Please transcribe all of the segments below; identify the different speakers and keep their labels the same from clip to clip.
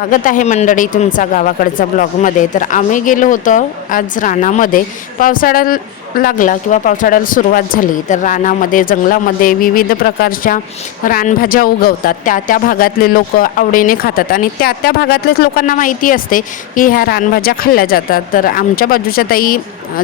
Speaker 1: स्वागत आहे मंडळी तुमचा गावाकडच्या ब्लॉगमध्ये. तर आम्ही गेलो होतो आज रानामध्ये. पावसाळा लागला किंवा पावसाळ्याला सुरुवात झाली तर रानामध्ये जंगलामध्ये विविध प्रकारच्या रानभाज्या उगवतात. त्या त्या भागातले लोक आवडीने खातात आणि त्या त्या भागातल्याच लोकांना माहिती असते की ह्या रानभाज्या खाल्ल्या जातात. तर आमच्या बाजूच्या ताई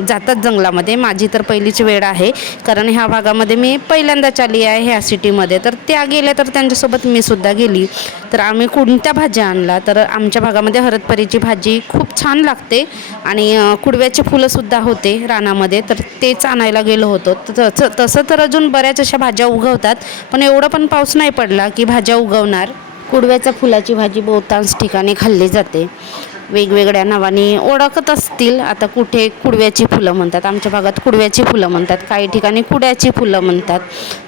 Speaker 1: जातात जंगलामध्ये. माझी तर पहिलीच वेळ आहे कारण ह्या भागामध्ये मी पहिल्यांदाच आली आहे ह्या सिटीमध्ये. तर त्या गेल्या तर त्यांच्यासोबत मी सुद्धा गेली. तर आम्ही कोणत्या भाज्या आणला? तर आमच्या भागामध्ये हरतपरीची भाजी खूप छान लागते आणि कुडव्याचे फुलंसुद्धा होते रानामध्ये तर तेच आणायला गेलो होतो. तर तसं तसं तर अजून बऱ्याच अशा भाज्या उगवतात पण एवढं पण पाऊस नाही पडला की भाज्या उगवणार. कुडव्याच्या फुलाची भाजी बहुतांश ठिकाणी खाल्ली जाते. वेगवेगळ्या नावाने ओळखत असतील. आता कुठे कुडव्याची फुलं म्हणतात आमच्या भागात कुडव्याची फुलं म्हणतात काही ठिकाणी कुड्याची फुलं म्हणतात.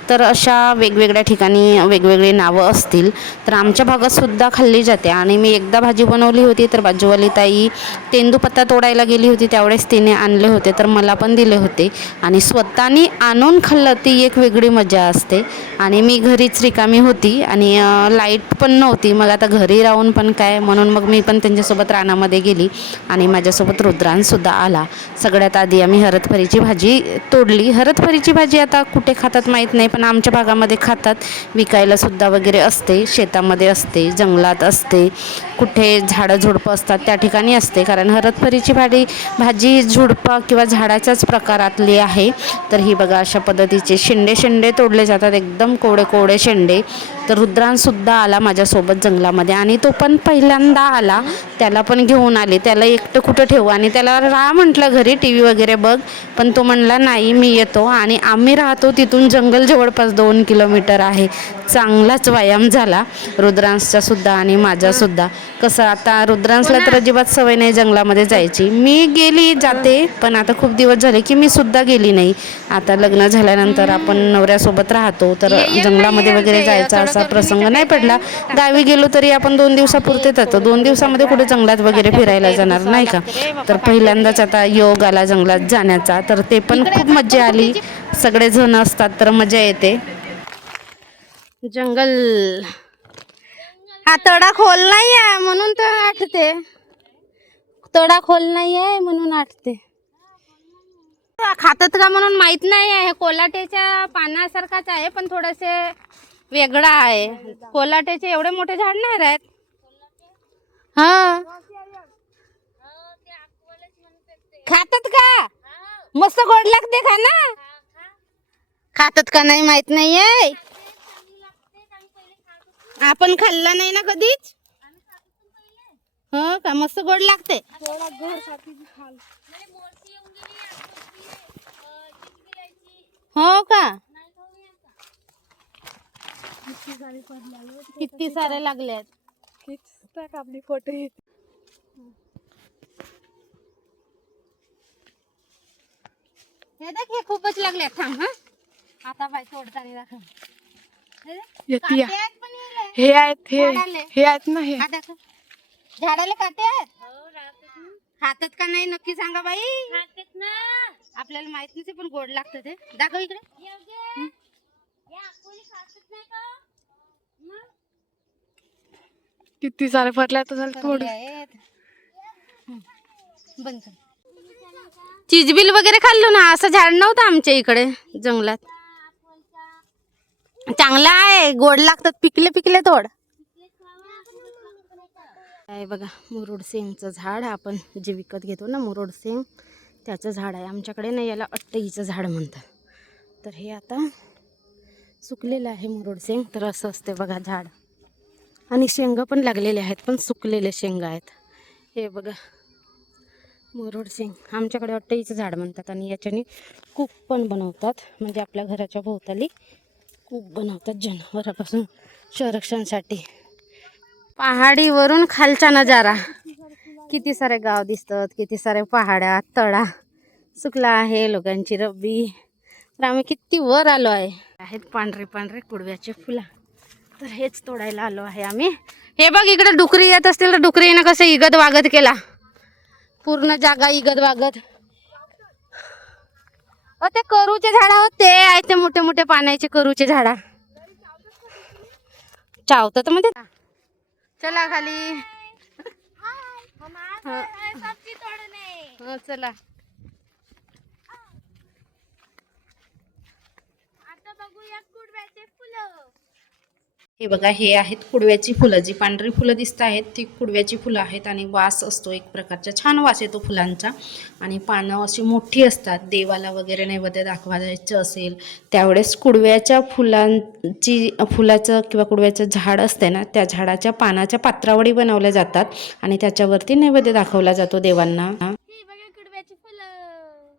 Speaker 1: तर अशा वेगवेगळ्या ठिकाणी वेगवेगळी नावं असतील. तर आमच्या भागातसुद्धा खाल्ली जाते. आणि मी एकदा भाजी बनवली होती तर बाजूवाली ताई तेंदूपत्ता तोडायला गेली होती त्यावेळेस तिने आणले होते तर मला पण दिले होते. आणि स्वतःनी आणून खाल्लं ती एक वेगळी मजा असते. आणि मी घरीच रिकामी होती आणि लाइट पण नव्हती. मग आता घरी राहून पण काय म्हणून मग मी पण त्यांच्यासोबत रानामध्ये गेली आणि माझ्यासोबत रुद्रांसुद्धा आला. सगळ्यात आधी आम्ही हरतफरीची भाजी तोडली. हरतफरीची भाजी आता कुठे खातात माहीत नाही पण आमच्या भागामध्ये खातात. विकायलासुद्धा वगैरे असते शेतामध्ये असते जंगलात असते. कुठे झाडं झुडपं असतात त्या ठिकाणी असते. कारण हरतफरीची भाडी भाजी झुडपं किंवा झाडाच्याच प्रकारातली आहे. तर ही बघा अशा पद्धतीचे शेंडे शेंडे तोडले जातात. एकदम कोवडे कोवडे शेंडे. तर रुद्रांसुद्धा आला माझ्यासोबत जंगलामध्ये. आणि तो पण पहिल्यांदा आला. त्याला पण घेऊन आले. त्याला एकटं कुठं ठेवू? आणि त्याला राहा म्हटलं घरी टी व्ही वगैरे बघ. पण तो म्हणला नाही मी येतो. आणि आम्ही राहतो तिथून जंगल जवळपास दोन किलोमीटर आहे. चांगलाच व्यायाम झाला. रुद्रांसचा सुद्धा आणि माझासुद्धा कसं आता रुद्रांसला तर अजिबात सवय नाही जंगलामध्ये जायची. मी गेली जाते पण आता खूप दिवस झाले की मी सुद्धा गेली नाही. आता लग्न झाल्यानंतर आपण नवऱ्यासोबत राहतो तर जंगलामध्ये वगैरे जायचा असा प्रसंग नाही पडला. गावी गेलो तरी आपण दोन दिवसापुरते जातो. दोन दिवसामध्ये कुठे जंगलात वगैरे फिरायला जाणार नाही का? तर पहिल्यांदाच आता योग आला जंगलात जाण्याचा. तर ते पण खूप मजा आली. सगळेजण असतात तर मजा येते. जंगल. हा तडा खोल नाही आहे म्हणून तर आठते तडा खोल नाही आहे म्हणून आठते खातात का म्हणून माहीत नाही आहे कोलाटेच्या पानासारखाच आहे पण थोडेसे वेगळा आहे. कोलाटेचे एवढे मोठे झाड नाही राहत. हा. खातात का? मस्त गोड लागते खा ना खातात का नाही माहीत नाहीये. आपण खाल्ला नाही ना कधीच? हो का मस्त गोड लागते? हो का? किती सारे लागले आहेत?
Speaker 2: आपली फ़ोटो
Speaker 1: हे देख हे खूपच लागले थांब हा. आता बाय तोडताना दाखव. हे आहेत.
Speaker 2: हे आहेत हे
Speaker 1: झाडाले.
Speaker 2: हे आहेत ना हे
Speaker 1: हा. झाडाला काटे आहेत खातात का नाही नक्की सांगा बाई आपल्याला माहीत नाही पण गोड लागतं ते दाखव इकडे हं?
Speaker 2: किती सारे फरले तर झालं थोडं
Speaker 1: चांगले आहेत. हं. बंद कर. चिजबिल वगैरे खाल्लो ना असं झाड नव्हतं आमच्या इकडे जंगलात चांगला आहे. गोड लागतात. पिकले पिकले तोड आहे बघा मुरुड सिंगचं झाड. आपण जे विकत घेतो ना मुरुड सिंग त्याचं झाड आहे. आमच्याकडे ना याला अट्टईचं झाड म्हणतात. तर हे आता सुकलेलं आहे मुरुड सिंग. तर असं असते बघा झाड. आणि शेंगा पण लागलेले आहेत पण सुकलेले शेंगा आहेत. हे बघा मुरुड सिंग. आमच्याकडे अट्टईचं झाड म्हणतात आणि याच्याने कूप पण बनवतात. म्हणजे आपल्या घराच्या भोवताली कूप बनवतात जनावरापासून संरक्षणासाठी. पहाडीवरून खालचा नजारा. किती सारे गाव दिसतात किती सारे पहाड्या तळा. सुकला आहे लोकांची रब्बी. तर आम्ही किती वर आलो आहे. आहेत पांढरे पांढरे कुडव्याचे फुला. तर हेच तोडायला आलो आहे आम्ही. हे बघ इकडे डुकरी येत असतील तर डुकरीनं कसं इगत वागत केला. पूर्ण जागा इगत वागत. ते करूचे झाड होते आहे ते मोठे मोठे पाण्याचे करूचे झाडा. चावतात मध्ये चला खाली.
Speaker 2: चला.
Speaker 3: आता बघूया कुडव्याचे फुलं.
Speaker 1: हे बघा हे आहेत कुडव्याची फुलं. जी पांढरी फुलं दिसत आहेत ती कुडव्याची फुलं आहेत आणि वास असतो एक प्रकारचा. छान वास येतो फुलांचा. आणि पानं अशी मोठी असतात. देवाला वगैरे नैवेद्य दाखवायचं असेल त्यावेळेस कुडव्याच्या फुलांची फुलाचं किंवा कुडव्याचं झाड असते ना त्या झाडाच्या पानाच्या पात्रावळी बनवल्या जातात आणि त्याच्यावरती नैवेद्य दाखवला जातो देवांना.
Speaker 3: कुडव्याची फुलं.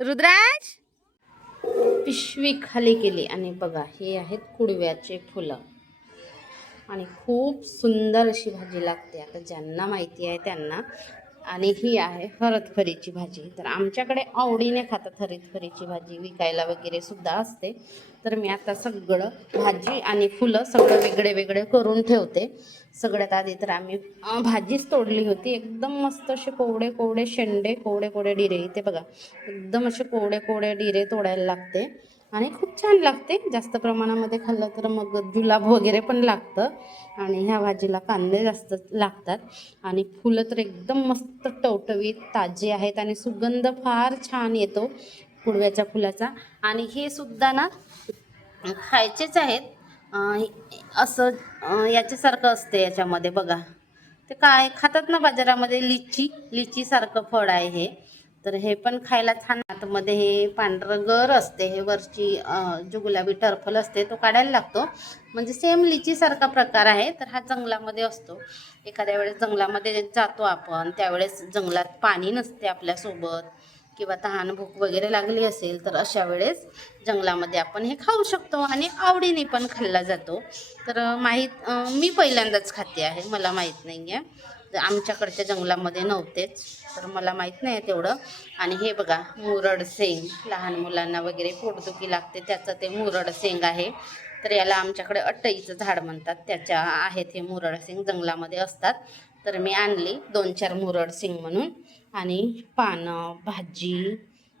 Speaker 2: रुद्राज?
Speaker 1: पिशवी खाली केली आणि बघा हे आहेत कुडव्याचे फुलं. आणि खूप सुंदर अशी भाजी लागते. आता ज्यांना माहिती आहे त्यांना आणि ही आहे हरतफरीची भाजी. तर आमच्याकडे आवडीने खातात हरतफरीची भाजी विकायला वगैरे सुद्धा असते. तर मी आता सगळं भाजी आणि फुलं सगळं वेगळे वेगळे करून ठेवते. सगळ्यात आधी तर आम्ही भाजीच तोडली होती. एकदम मस्त असे कोवडे कोवडे शेंडे कोवडे कोवडे डिरे. इथे बघा एकदम असे कोवडे कोवडे डिरे तोडायला लागते. आणि खूप छान लागते. जास्त प्रमाणामध्ये खाल्लं तर मग जुलाब वगैरे पण लागतं. आणि ह्या भाजीला कांदे जास्त लागतात. आणि फुलं तर एकदम मस्त टवटवीत ताजी आहेत आणि सुगंध फार छान येतो कुडव्याच्या फुलाचा. आणि हे सुद्धा ना खायचेच आहेत. असं याच्यासारखं असते याच्यामध्ये बघा. ते काय खातात ना बाजारामध्ये? लिची लिचीसारखं फळ आहे हे. तर हे पण खायला छान आतमध्ये हे पांढरं गर असते हे वरची जो गुलाबी टर्फल असते तो काढायला लागतो. म्हणजे सेम लिचीसारखा प्रकार आहे तर हा जंगलामध्ये असतो. एखाद्या वेळेस जंगलामध्ये जातो आपण त्यावेळेस जंगलात पाणी नसते आपल्यासोबत किंवा तहान भूक वगैरे लागली असेल तर अशा वेळेस जंगलामध्ये आपण हे खाऊ शकतो आणि आवडीने पण खाल्ला जातो. तर माहीत मी पहिल्यांदाच खाते आहे मला माहीत नाही आहे आमच्याकडच्या जंगलामध्ये नव्हतेच तर मला माहीत नाही तेवढं. आणि हे बघा मुरड शेंग. लहान मुलांना वगैरे पोटदुखी लागते त्याचं ते मुरड शेंग आहे. तर याला आमच्याकडे अट्टईचं झाड म्हणतात त्याच्या आहेत हे मुरड शेंग जंगलामध्ये असतात. तर मी आणली दोन चार मुरड शेंग म्हणून. आणि पानं भाजी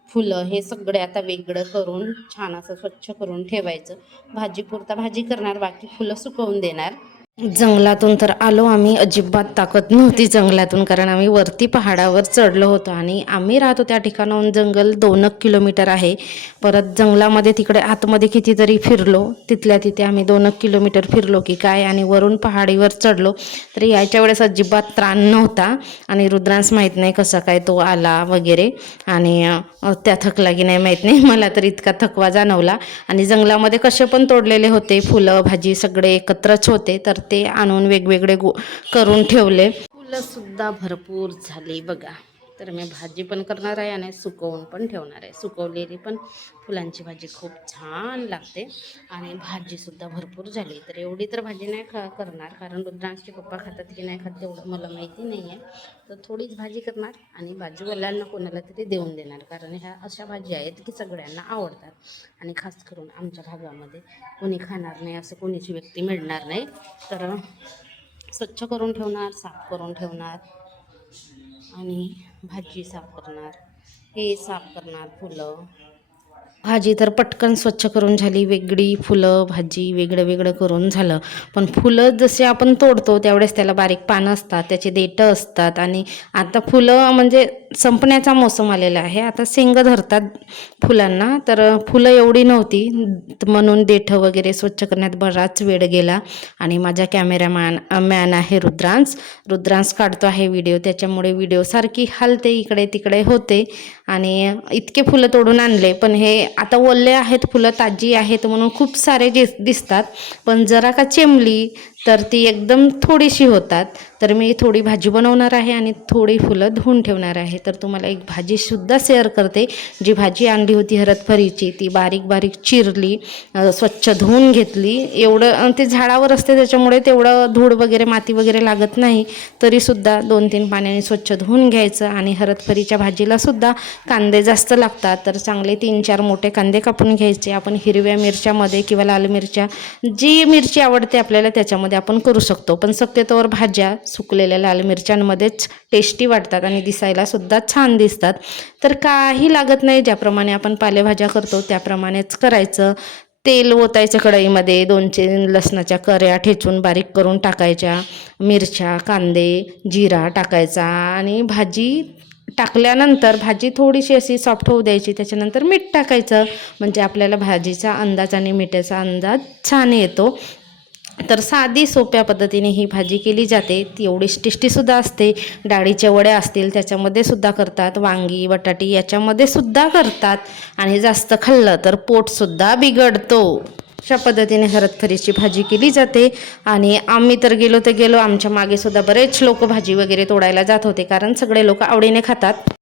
Speaker 1: फुलं हे सगळे आता वेगळं करून छान असं स्वच्छ करून ठेवायचं. भाजी पुरता भाजी करणार बाकी फुलं सुकवून देणार. जंगलातून तर आलो आम्ही अजिबात ताकद नव्हती जंगलातून कारण आम्ही वरती पहाडावर चढलो होतो आणि आम्ही राहतो त्या ठिकाणाहून जंगल दोन एक किलोमीटर आहे. परत जंगलामध्ये तिकडे आतमध्ये कितीतरी फिरलो तिथल्या तिथे आम्ही दोन एक किलोमीटर फिरलो की काय आणि वरून पहाडीवर चढलो. तर यायच्या वेळेस अजिबात त्राण नव्हता आणि रुद्रांस माहीत नाही कसा काय तो आला वगैरे आणि त्या थकला की नाही माहीत नाही. मला तर इतका थकवा जाणवला. आणि जंगलामध्ये कसे पण तोडलेले होते फुलं भाजी सगळे एकत्रच होते. तर ते आणून वेगवेगळे गो करून ठेवले. फुलंसुद्धा भरपूर झाली बघा. तर मी भाजी पण करणार आहे आणि सुकवून पण ठेवणार आहे. सुकवलेली पण फुलांची भाजी खूप छान लागते आणि भाजीसुद्धा भरपूर झाली. तर एवढी तर भाजी नाही खा करणार कारण रुद्रांशचे पप्पा खातात की नाही खात तेवढं मला माहिती नाही आहे तर थोडीच भाजी करणार आणि बाजूवाल्यांना कोणाला तरी देऊन देणार कारण ह्या अशा भाजी आहेत की सगळ्यांना आवडतात. आणि खास करून आमच्या भागामध्ये कोणी खाणार नाही असं कोणीची व्यक्ती मिळणार नाही. तर स्वच्छ करून ठेवणार साफ करून ठेवणार आणि भाजी साफ करणार हे साफ करणार फुलं. भाजी तर पटकन स्वच्छ करून झाली वेगळी फुलं भाजी वेगळं वेगळं करून झालं. पण फुलं जसे आपण तोडतो त्यावेळेस त्याला बारीक पानं असतात त्याचे देठं असतात आणि आता फुलं म्हणजे संपण्याचा मोसम आलेला आहे. आता शेंग धरतात फुलांना तर फुलं एवढी नव्हती. म्हणून देठं वगैरे स्वच्छ करण्यात बराच वेळ गेला आणि माझा कॅमेरामॅन मॅन आहे रुद्रांश. रुद्रांश काढतो आहे व्हिडिओ त्याच्यामुळे व्हिडिओ सारखी हलते इकडे तिकडे होते. आणि इतके फुलं तोडून आणले. पण हे आता ओले आहेत फुलं ताजी आहेत म्हणून खूप सारे दिस दिसतात. पण जरा का चेंबली तर ती एकदम थोडीशी होतात. तर मी थोडी भाजी बनवणार आहे आणि थोडी फुलं धुवून ठेवणार आहे. तर तुम्हाला एक भाजीसुद्धा शेअर करते. जी भाजी आणली होती हरतफरीची ती बारीक बारीक चिरली स्वच्छ धुवून घेतली. एवढं ते झाडावर असते त्याच्यामुळे तेवढं धूळ वगैरे माती वगैरे लागत नाही. तरीसुद्धा दोन तीन पाण्याने स्वच्छ धुवून घ्यायचं आणि हरतफरीच्या भाजीलासुद्धा कांदे जास्त लागतात. तर चांगले तीन चार मोठे कांदे कापून घ्यायचे. आपण हिरव्या मिरच्यामध्ये किंवा लाल मिरच्या जी मिरची आवडते आपल्याला त्याच्यामध्ये आपण करू शकतो. पण शक्यतोवर भाज्या सुकलेल्या लाल मिरच्यांमध्येच टेस्टी वाटतात आणि दिसायला सुद्धा छान दिसतात. तर काही लागत नाही ज्याप्रमाणे आपण पालेभाज्या करतो त्याप्रमाणेच करायचं. तेल ओतायचं कढईमध्ये दोन तीन लसणाच्या कऱ्या ठेचून बारीक करून टाकायच्या. मिरच्या कांदे जिरा टाकायचा आणि भाजी टाकल्यानंतर भाजी थोडीशी अशी सॉफ्ट होऊ द्यायची त्याच्यानंतर मीठ टाकायचं. म्हणजे आपल्याला भाजीचा अंदाज आणि मिठाचा अंदाज छान येतो. तर साधी सोप्या पद्धतीने ही भाजी केली जाते. ती एवढीच टेस्टीसुद्धा असते. डाळीच्या वड्या असतील त्याच्यामध्ये सुद्धा करतात. वांगी बटाटी याच्यामध्ये सुद्धा करतात. आणि जास्त खाल्लं तर पोटसुद्धा बिघडतो. अशा पद्धतीने हरतफरीची भाजी केली जाते. आणि आम्ही तर गेलो तर गेलो. आमच्या मागेसुद्धा बरेच लोक भाजी वगैरे तोडायला जात होते. कारण सगळे लोक आवडीने खातात.